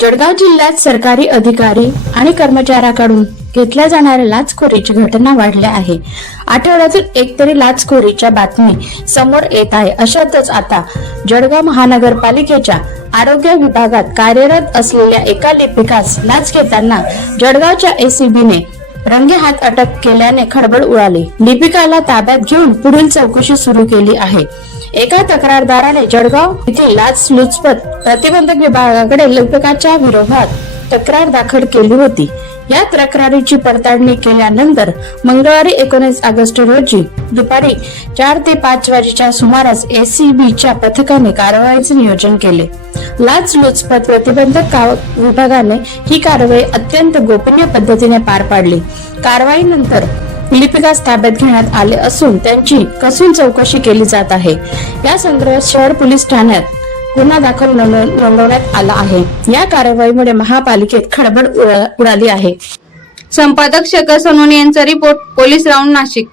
जळगाव जिल्ह्यात सरकारी अधिकारी आणि कर्मचाऱ्याकडून घेतल्या जाणाऱ्या लाचखोरीची घटना वाढल्या आहे. आठवड्यातून एक तरी लाचखोरीच्या बातमी समोर येत आहे. अशातच आता जळगाव महानगरपालिकेच्या आरोग्य विभागात कार्यरत असलेल्या एका लिपिकास लाच घेताना जळगावच्या एसीबीने रंगेहात अटक केल्याने खळबळ उडाली. लिपिकाला ताब्यात घेऊन पुढील चौकशी सुरू केली आहे. एका तक्रारदाराने जळगाव येथील लाच लुचपत प्रतिबंधक विभागाकडे लिपिकाच्या विरोधात तक्रार दाखल केली होती. या तक्रारीची पडताळणी केल्यानंतर मंगळवारी एकोणीस ऑगस्ट रोजी दुपारी चार ते पाच वाजेच्या सुमारास एसीबीच्या पथकाने कारवाईचे नियोजन केले. लाच लुचपत प्रतिबंधक विभागाने ही कारवाई अत्यंत गोपनीय पद्धतीने पार पाडली. कारवाईनंतर लिपिकास ताब्यात घेण्यात आले असून त्यांची कसून चौकशी केली जात आहे. या संदर्भात शहर पोलीस ठाण्यात गुन्हा दाखल नोंदवण्यात आला आहे. या कारवाईमुळे महापालिकेत खळबळ उडा- उडाली आहे. संपादक शेखर सोनवणे यांचा रिपोर्ट पोलीस राऊंड नाशिक.